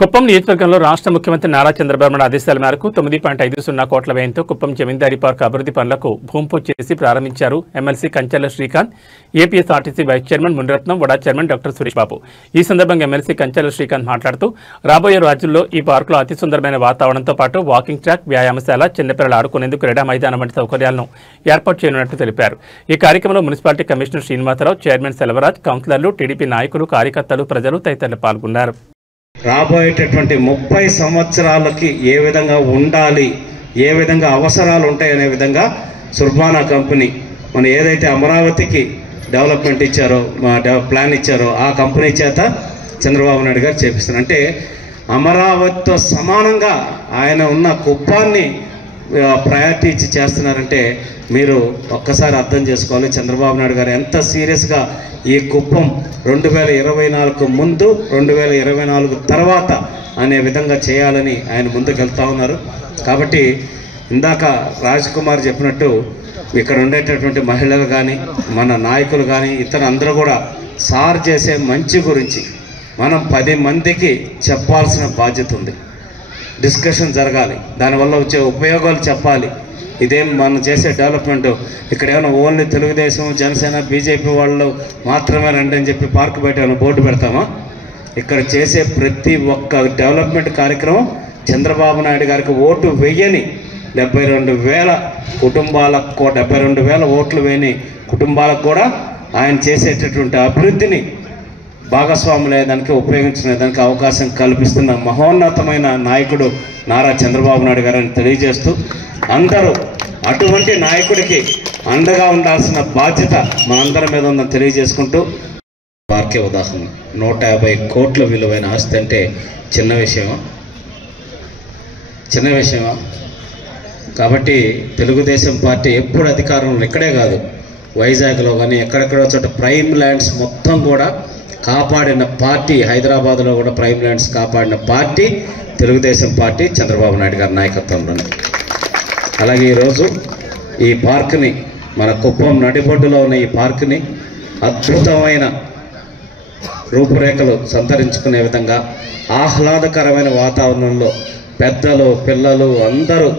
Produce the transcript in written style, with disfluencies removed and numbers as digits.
కుప్పం నియోజకవర్గంలో రాష్ట్ర ముఖ్యమంత్రి నారా చంద్రబాబు నాయుడు ఆదేశాల మేరకు 9.50 కోట్ల వ్యయంతో కుప్పం జమీందారీ పార్క్ అభివృద్ధి పనులకు భూమి పూజ చేసి ప్రారంభించారు MLC Kanchela Srikanth, APSRTC vice chairman Muniratnam, వడా చైర్మన్ డాక్టర్ సురేష్ బాబు. ఈ సందర్భంగా ఎమ్మెల్సీ కంచెల శ్రీకాంత్ మాట్లాడుతూ రాబోయే రోజుల్లో ఈ పార్కులో అతి సుందరమైన వాతావరణంతో పాటు వాకింగ్ ట్రాక్, వ్యాయామశాల, చిన్నపిల్లలు ఆడుకునేందుకు క్రీడా మైదానం వంటి సౌకర్యాలను ఏర్పాటు చేయనున్నట్లు తెలిపారు. ఈ కార్యక్రమంలో municipality commissioner Srinivasarao, chairman Selvaraj, కౌన్సిలర్లు, టీడీపీ నాయకులు, కార్యకర్తలు, ప్రజలు తదితరులు పాల్గొన్నారు. రాబోయేటటువంటి 30 సంవత్సరాలకి ఏ విధంగా ఉండాలి, ఏ విధంగా అవసరాలు ఉంటాయనే విధంగా సుర్బానా కంపెనీ మన ఏదైతే అమరావతికి డెవలప్మెంట్ ఇచ్చారో, ప్లాన్ ఇచ్చారో ఆ కంపెనీ చేత చంద్రబాబు నాయుడు గారు చేపిస్తారు. అంటే అమరావతితో సమానంగా ఆయన ఉన్న కుప్పాన్ని ప్రయారిటీ ఇచ్చి చేస్తున్నారంటే మీరు ఒక్కసారి అర్థం చేసుకోవాలి చంద్రబాబు నాయుడు గారు ఎంత సీరియస్గా ఈ కుప్పం 2024 ముందు 2024 తర్వాత అనే విధంగా చేయాలని ఆయన ముందుకు వెళ్తూ ఉన్నారు. కాబట్టి ఇందాక రాజ్ కుమార్ చెప్పినట్టు ఇక్కడ ఉండేటటువంటి మహిళలు కానీ, మన నాయకులు కానీ, ఇతర అందరూ కూడా సార్ చేసే మంచి గురించి మనం 10 మందికి చెప్పాల్సిన బాధ్యత ఉంది. డిస్కషన్ జరగాలి, దానివల్ల వచ్చే ఉపయోగాలు చెప్పాలి. ఇదేం మనం చేసే డెవలప్మెంట్ ఇక్కడ ఏమైనా ఓన్లీ తెలుగుదేశం, జనసేన, బీజేపీ వాళ్ళు మాత్రమే రండి అని చెప్పి పార్క్ బయట ఏమైనా బోర్డు పెడతామా? ఇక్కడ చేసే ప్రతి ఒక్క డెవలప్మెంట్ కార్యక్రమం చంద్రబాబు నాయుడు గారికి ఓటు వేయని 72,000 కుటుంబాలకు, 72,000 ఓట్లు వేయని కుటుంబాలకు కూడా ఆయన చేసేటటువంటి అభివృద్ధిని భాగస్వాములయ్యేదానికి, ఉపయోగించుకునేదానికి అవకాశం కల్పిస్తున్న మహోన్నతమైన నాయకుడు నారా చంద్రబాబు నాయుడు గారిని తెలియజేస్తూ అందరూ అటువంటి నాయకుడికి అండగా ఉండాల్సిన బాధ్యత మనందరి మీద ఉందని తెలియజేసుకుంటూ పార్కే ఉదాహరణ 150 కోట్ల విలువైన ఆస్తి అంటే చిన్న విషయమా? కాబట్టి తెలుగుదేశం పార్టీ ఎప్పుడు అధికారంలో, ఇక్కడే కాదు వైజాగ్లో కానీ ఎక్కడెక్కడో చోట ప్రైమ్ ల్యాండ్స్ మొత్తం కూడా కాపాడిన పార్టీ, హైదరాబాద్లో కూడా ప్రైమ్ ల్యాండ్స్ కాపాడిన పార్టీ తెలుగుదేశం పార్టీ, చంద్రబాబు నాయుడు గారి నాయకత్వంలోనే. అలాగే ఈరోజు ఈ పార్క్ని, మన కుప్పం నడిబొడ్డులో ఉన్న ఈ పార్క్ని అద్భుతమైన రూపురేఖలు సంతరించుకునే విధంగా ఆహ్లాదకరమైన వాతావరణంలో పెద్దలు, పిల్లలు అందరూ